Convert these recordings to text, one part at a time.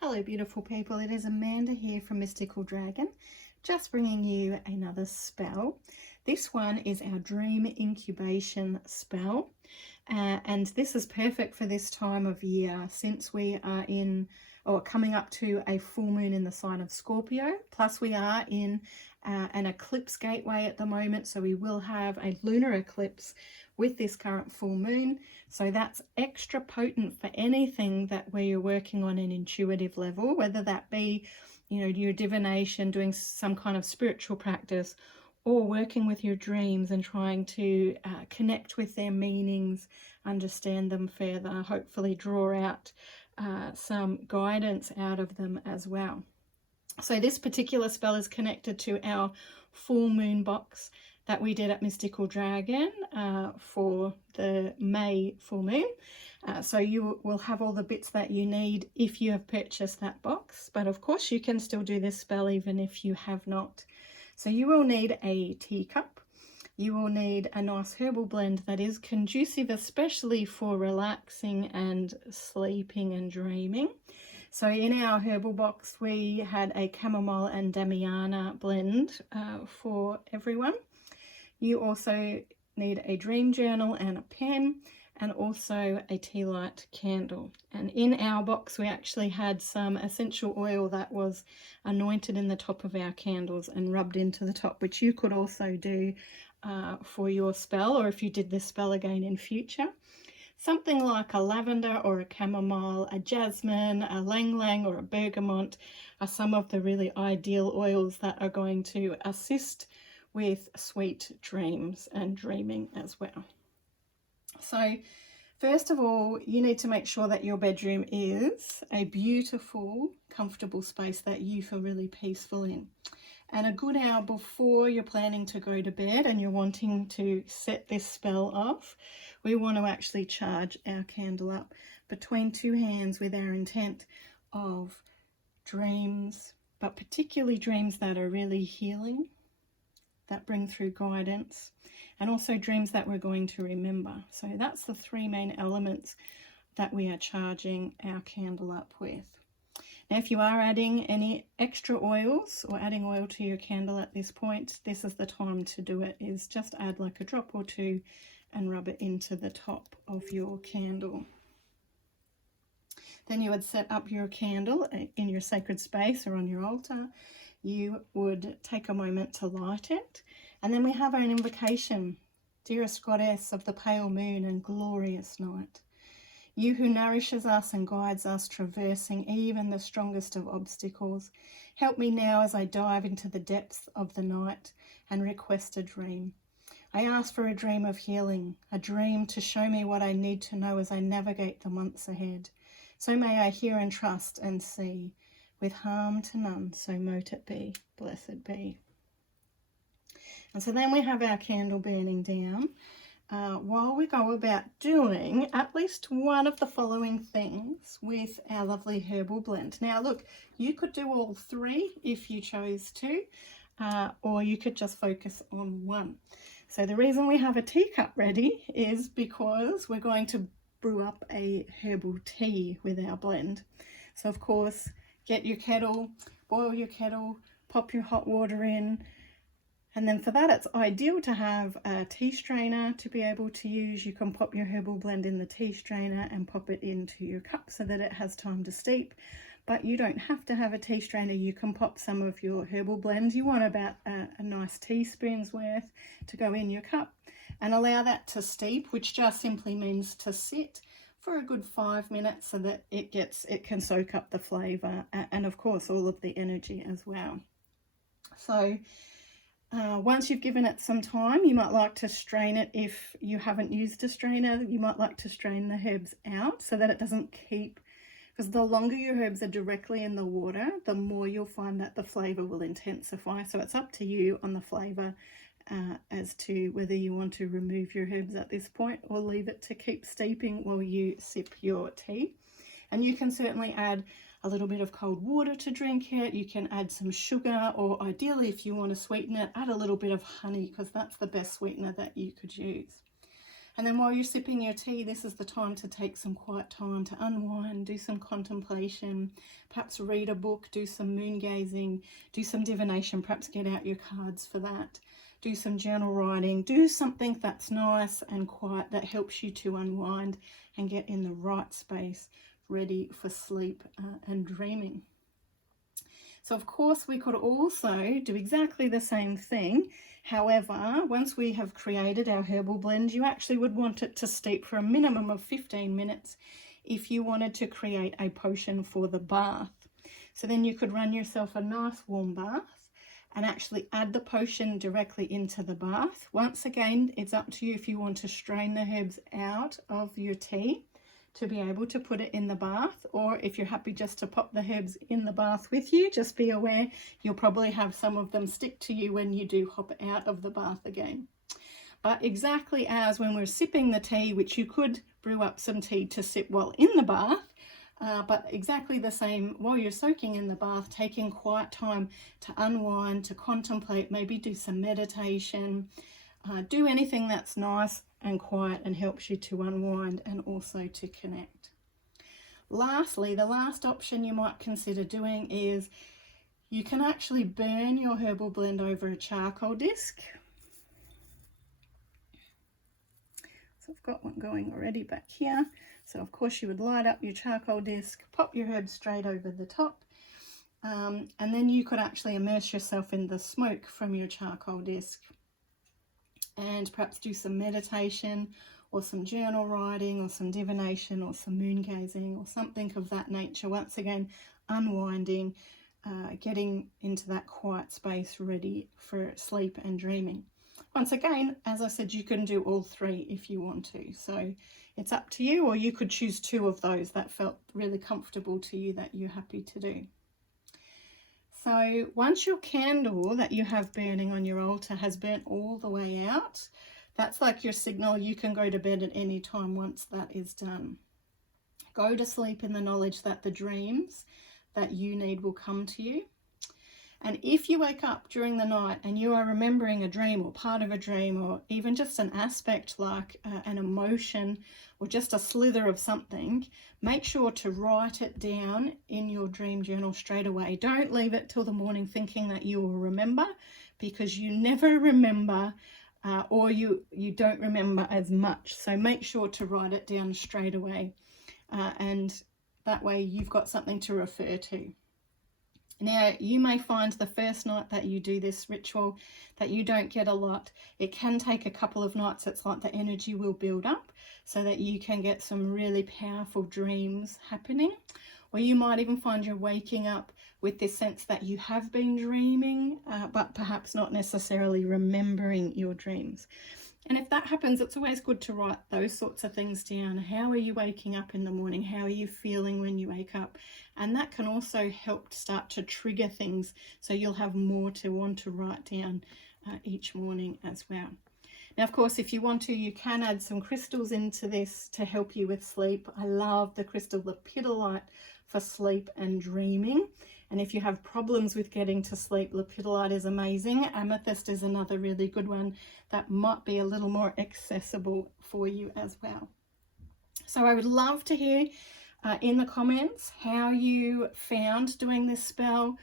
Hello beautiful people, it is Amanda here from Mystical Dragon, just bringing you another spell. This one is our dream incubation spell, and this is perfect for this time of year since we are in or coming up to a full moon in the sign of Scorpio, plus we are in an eclipse gateway at the moment, so we will have a lunar eclipse with this current full moon. So that's extra potent for anything that where you're working on an intuitive level, whether that be, you know, your divination, doing some kind of spiritual practice, or working with your dreams and trying to connect with their meanings, understand them further, hopefully draw out some guidance out of them as well. So this particular spell is connected to our full moon box that we did at Mystical Dragon for the May full moon. So you will have all the bits that you need if you have purchased that box. But of course you can still do this spell even if you have not. So you will need a teacup. You will need a nice herbal blend that is conducive, especially for relaxing and sleeping and dreaming. So in our herbal box, we had a chamomile and damiana blend for everyone. You also need a dream journal and a pen, and also a tea light candle. And in our box, we actually had some essential oil that was anointed in the top of our candles and rubbed into the top, which you could also do for your spell, or if you did this spell again in future. Something like a lavender or a chamomile, a jasmine, a lang lang or a bergamot are some of the really ideal oils that are going to assist with sweet dreams and dreaming as well. So first of all, you need to make sure that your bedroom is a beautiful, comfortable space that you feel really peaceful in. And a good hour before you're planning to go to bed and you're wanting to set this spell off, we want to actually charge our candle up between two hands with our intent of dreams, but particularly dreams that are really healing, that bring through guidance, and also dreams that we're going to remember. So that's the three main elements that we are charging our candle up with. Now, if you are adding any extra oils or adding oil to your candle at this point, this is the time to do it, is just add like a drop or two and rub it into the top of your candle. Then you would set up your candle in your sacred space or on your altar. You would take a moment to light it. And then we have our invocation. Dearest goddess of the pale moon and glorious night, you who nourishes us and guides us, traversing even the strongest of obstacles, help me now as I dive into the depths of the night and request a dream. I ask for a dream of healing, a dream to show me what I need to know as I navigate the months ahead. So may I hear and trust and see, with harm to none, so mote it be, blessed be. And so then we have our candle burning down. While we go about doing at least one of the following things with our lovely herbal blend. Now look, you could do all three if you chose to, or you could just focus on one. So the reason we have a teacup ready is because we're going to brew up a herbal tea with our blend. So of course, get your kettle, boil your kettle, pop your hot water in. And then for that, it's ideal to have a tea strainer to be able to use. You can pop your herbal blend in the tea strainer and pop it into your cup so that it has time to steep. But you don't have to have a tea strainer. You can pop some of your herbal blends. You want about a nice teaspoon's worth to go in your cup and allow that to steep, which just simply means to sit for a good 5 minutes so that it can soak up the flavour and of course all of the energy as well. So once you've given it some time, you might like to strain it. If you haven't used a strainer, you might like to strain the herbs out so that it doesn't keep, because the longer your herbs are directly in the water, the more you'll find that the flavour will intensify. So it's up to you on the flavour as to whether you want to remove your herbs at this point or leave it to keep steeping while you sip your tea. And you can certainly add a little bit of cold water to drink it. You can add some sugar, or ideally if you want to sweeten it, add a little bit of honey, because that's the best sweetener that you could use. And then while you're sipping your tea, this is the time to take some quiet time to unwind, do some contemplation, perhaps read a book, do some moon gazing, do some divination, perhaps get out your cards for that, do some journal writing, do something that's nice and quiet that helps you to unwind and get in the right space, ready for sleep and dreaming. So of course we could also do exactly the same thing. However, once we have created our herbal blend, you actually would want it to steep for a minimum of 15 minutes if you wanted to create a potion for the bath. So then you could run yourself a nice warm bath and actually add the potion directly into the bath. Once again, it's up to you if you want to strain the herbs out of your tea to be able to put it in the bath, or if you're happy just to pop the herbs in the bath with you, just be aware you'll probably have some of them stick to you when you do hop out of the bath again. But exactly as when we're sipping the tea, which you could brew up some tea to sip while in the bath, but exactly the same while you're soaking in the bath, taking quiet time to unwind, to contemplate, maybe do some meditation, do anything that's nice and quiet and helps you to unwind and also to connect. Lastly, the last option you might consider doing is you can actually burn your herbal blend over a charcoal disc. So I've got one going already back here. So of course you would light up your charcoal disc, pop your herbs straight over the top, and then you could actually immerse yourself in the smoke from your charcoal disc and perhaps do some meditation or some journal writing or some divination or some moon gazing or something of that nature. Once again, unwinding, getting into that quiet space ready for sleep and dreaming. Once again, as I said, you can do all three if you want to. So it's up to you, or you could choose two of those that felt really comfortable to you that you're happy to do. So once your candle that you have burning on your altar has burnt all the way out, that's like your signal you can go to bed at any time once that is done. Go to sleep in the knowledge that the dreams that you need will come to you. And if you wake up during the night and you are remembering a dream or part of a dream, or even just an aspect like an emotion or just a slither of something, make sure to write it down in your dream journal straight away. Don't leave it till the morning thinking that you will remember, because you never remember, or you don't remember as much. So make sure to write it down straight away, and that way you've got something to refer to. Now, you may find the first night that you do this ritual that you don't get a lot. It can take a couple of nights. It's like the energy will build up so that you can get some really powerful dreams happening. Or you might even find you're waking up with this sense that you have been dreaming, but perhaps not necessarily remembering your dreams. And if that happens, it's always good to write those sorts of things down. How are you waking up in the morning? How are you feeling when you wake up? And that can also help start to trigger things, so you'll have more to want to write down each morning as well. Now, of course, if you want to, you can add some crystals into this to help you with sleep. I love the crystal lepidolite for sleep and dreaming. And if you have problems with getting to sleep, lepidolite is amazing. Amethyst is another really good one that might be a little more accessible for you as well. So I would love to hear in the comments how you found doing this spell.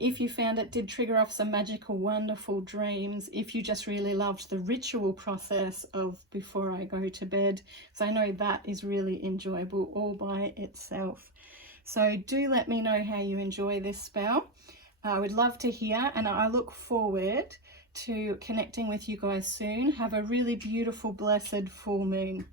If you found it did trigger off some magical, wonderful dreams. If you just really loved the ritual process of before I go to bed. So I know that is really enjoyable all by itself. So do let me know how you enjoy this spell. I would love to hear, and I look forward to connecting with you guys soon. Have a really beautiful, blessed full moon.